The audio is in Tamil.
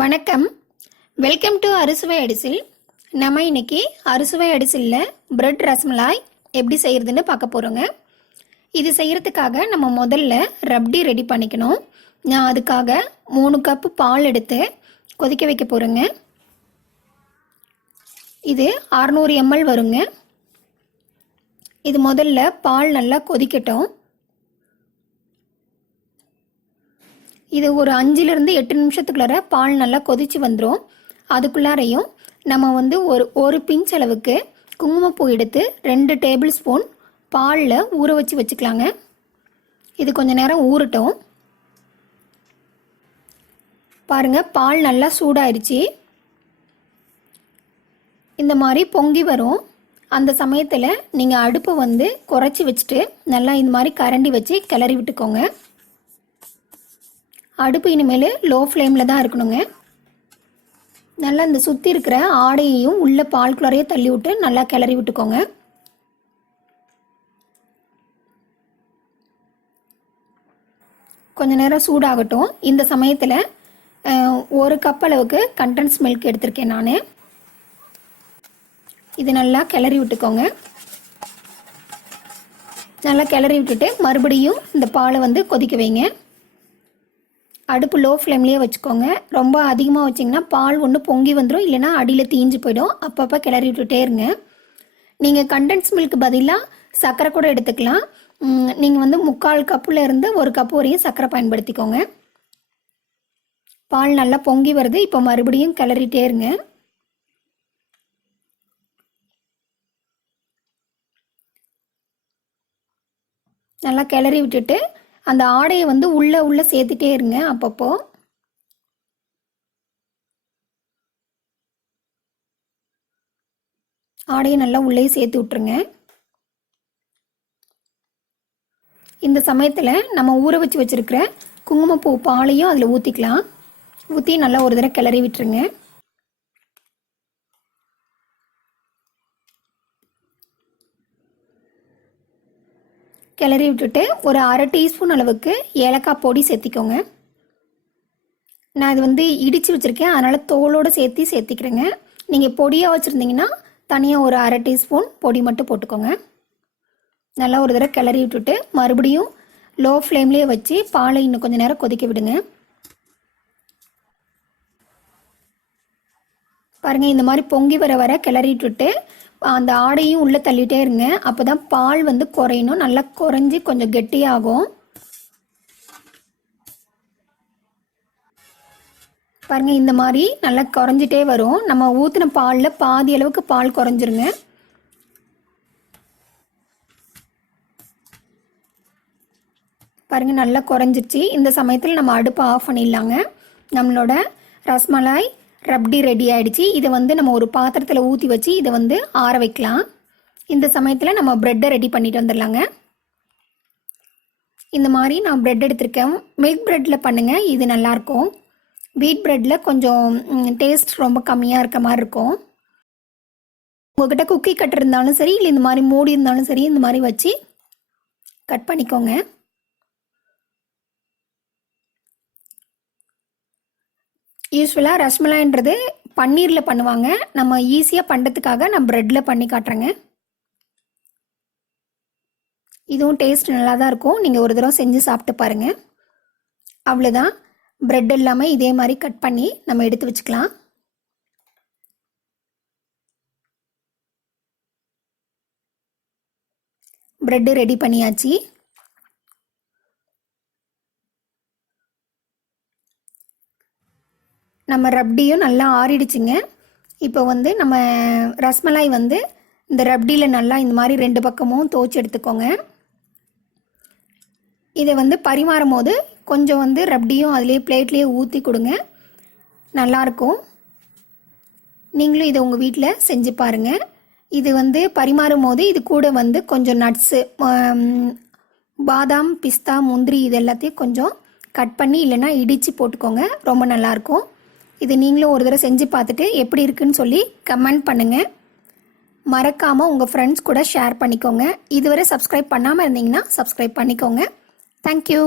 வணக்கம், வெல்கம் டு அறுசுவை அடிசில். நம்ம இன்னைக்கு அறுசுவை அடிசிலில் பிரெட் ரசமலாய் எப்படி செய்கிறதுன்னு பார்க்க போகிறோங்க. இது செய்கிறதுக்காக நம்ம முதல்ல ரப்டி ரெடி பண்ணிக்கணும். நான் அதுக்காக 3 கப்பு பால் எடுத்து கொதிக்க வைக்க போகிறேங்க. இது 600 ml வருங்க. இது முதல்ல பால் நல்லா கொதிக்கட்டும். இது ஒரு 5லிருந்து 8 நிமிஷத்துக்குள்ளார பால் நல்லா கொதிச்சு வந்துடும். அதுக்குள்ளாரையும் நம்ம ஒரு பிஞ்ச் அளவுக்கு குங்குமப்பூ எடுத்து 2 டேபிள் ஸ்பூன் பாலில் ஊற வச்சுக்கலாங்க. இது கொஞ்சம் நேரம் ஊறட்டும். பாருங்கள், பால் நல்லா சூடாயிருச்சு. இந்த மாதிரி பொங்கி வரும். அந்த சமயத்தில் நீங்கள் அடுப்பை குறைச்சி வச்சுட்டு நல்லா இந்த மாதிரி கரண்டி வச்சு கிளறி விட்டுக்கோங்க. அடுப்பு இனிமேல் லோ ஃப்ளேமில் தான் இருக்கணுங்க. நல்லா இந்த சுற்றி இருக்கிற ஆடையையும் உள்ள பால்குள்ளாரையே தள்ளி விட்டு நல்லா கிளறி விட்டுக்கோங்க. கொஞ்ச நேரம் சூடாகட்டும். இந்த சமயத்தில் 1 கப் அளவுக்கு கண்டென்ஸ் மில்க் எடுத்திருக்கேன் நான். இது நல்லா கிளறி விட்டுக்கோங்க. நல்லா கிளறி விட்டுட்டு மறுபடியும் இந்த பாலை கொதிக்க வைங்க. அடுப்பு லோ ஃப்ளேம்லேயே வச்சுக்கோங்க. ரொம்ப அதிகமாக வச்சிங்கன்னா பால் ஒன்று பொங்கி வந்துடும், இல்லைனா அடியில் தீஞ்சு போயிடும். அப்பப்போ கிளறி விட்டுட்டே இருங்க. நீங்கள் கண்டென்ஸ் மில்க் பதிலாக சர்க்கரை கூட எடுத்துக்கலாம். நீங்கள் 3/4 கப்பில் இருந்து 1 கப்பு வரையும் சர்க்கரை பயன்படுத்திக்கோங்க. பால் நல்லா பொங்கி வருது. இப்போ மறுபடியும் கிளறிட்டே இருங்க. நல்லா கிளறி விட்டுட்டு அந்த ஆடையை உள்ளே சேர்த்துட்டே இருங்க. அப்பப்போ ஆடையை நல்லா உள்ளே சேர்த்து விட்டுருங்க. இந்த சமயத்தில் நம்ம ஊற வச்சிருக்கிற குங்குமப்பூ பாலையும் அதில் ஊற்றிக்கலாம். ஊற்றி நல்லா ஒரு தடவை கிளறி விட்டுருங்க. கிளறி விட்டுட்டு ஒரு 1/2 டீஸ்பூன் அளவுக்கு ஏலக்காய் பொடி சேர்த்திக்கோங்க. நான் இது இடித்து வச்சுருக்கேன், அதனால் தோலோடு சேர்த்திக்கிறேங்க. நீங்கள் பொடியாக வச்சுருந்தீங்கன்னா தனியாக ஒரு 1/2 டீஸ்பூன் பொடி மட்டும் போட்டுக்கோங்க. நல்லா ஒரு தடவை கிளறி விட்டுட்டு மறுபடியும் லோ ஃப்ளேம்லேயே வச்சு பாலை இன்னும் கொஞ்சம் நேரம் கொதிக்க விடுங்க. பாருங்கள், இந்த மாதிரி பொங்கி வர கிளறி விட்டுட்டு அந்த ஆடையும் உள்ளே தள்ளிட்டே இருங்க. அப்போ தான் பால் குறையணும். நல்லா குறைஞ்சி கொஞ்சம் கெட்டியாகும். பாருங்கள், இந்த மாதிரி நல்லா குறைஞ்சிட்டே வரும். நம்ம ஊற்றின பாலில் பாதி அளவுக்கு பால் குறைஞ்சிருங்க. பாருங்கள், நல்லா குறைஞ்சிருச்சு. இந்த சமயத்தில் நம்ம அடுப்பை ஆஃப் பண்ணிடலாங்க. நம்மளோட ரஸ்மலாய் ரப்டி ரெடி ஆகிடுச்சு. இதை நம்ம ஒரு பாத்திரத்தில் ஊற்றி வச்சு இதை ஆற வைக்கலாம். இந்த சமயத்தில் நம்ம ப்ரெட்டை ரெடி பண்ணிட்டு வந்துடலாங்க. இந்த மாதிரி நான் ப்ரெட் எடுத்திருக்கேன். மில்க் ப்ரெட்டில் பண்ணுங்கள், இது நல்லாயிருக்கும். வீட் ப்ரெட்டில் கொஞ்சம் டேஸ்ட் ரொம்ப கம்மியாக இருக்க மாதிரி இருக்கும். உங்கள்கிட்ட குக்கி கட் இருந்தாலும் சரி, இல்லை இந்த மாதிரி மூடி இருந்தாலும் சரி, இந்த மாதிரி வச்சு கட் பண்ணிக்கோங்க. யூஸ்வலாக ரஸ்மலாய்ன்றது பன்னீரில் பண்ணுவாங்க. நம்ம ஈஸியாக பண்ணுறதுக்காக நான் ப்ரெட்டில் பண்ணி காட்டுறேங்க. இதுவும் டேஸ்ட் நல்லா தான் இருக்கும். நீங்கள் ஒரு தடவை செஞ்சு சாப்பிட்டு பாருங்கள். அவ்வளோதான். ப்ரெட் எல்லாமே இதே மாதிரி கட் பண்ணி நம்ம எடுத்து வச்சுக்கலாம். ப்ரெட்டு ரெடி பண்ணியாச்சு. நம்ம ரப்டியும் நல்லா ஆறிடுச்சுங்க. இப்போ நம்ம ரஸ்மலாய் இந்த ரப்டியில் நல்லா இந்த மாதிரி 2 பக்கமும் தோய்ச்சி எடுத்துக்கோங்க. இதை பரிமாறும் போது கொஞ்சம் ரப்டியும் அதிலே பிளேட்லேயே ஊற்றி கொடுங்க. நல்லாயிருக்கும். நீங்களும் இதை உங்கள் வீட்டில் செஞ்சு பாருங்கள். இது பரிமாறும் போது இது கூட கொஞ்சம் நட்ஸு, பாதாம், பிஸ்தா, முந்திரி இது எல்லாத்தையும் கொஞ்சம் கட் பண்ணி இல்லைன்னா இடித்து போட்டுக்கோங்க. ரொம்ப நல்லாயிருக்கும். இது நீங்களும் ஒரு தடவை செஞ்சு பார்த்துட்டு எப்படி இருக்குன்னு சொல்லி கமெண்ட் பண்ணுங்கள். மறக்காமல் உங்கள் ஃப்ரெண்ட்ஸ் கூட ஷேர் பண்ணிக்கோங்க. இதுவரை சப்ஸ்கிரைப் பண்ணாமல் இருந்தீங்கன்னா சப்ஸ்கிரைப் பண்ணிக்கோங்க. தேங்க்யூ.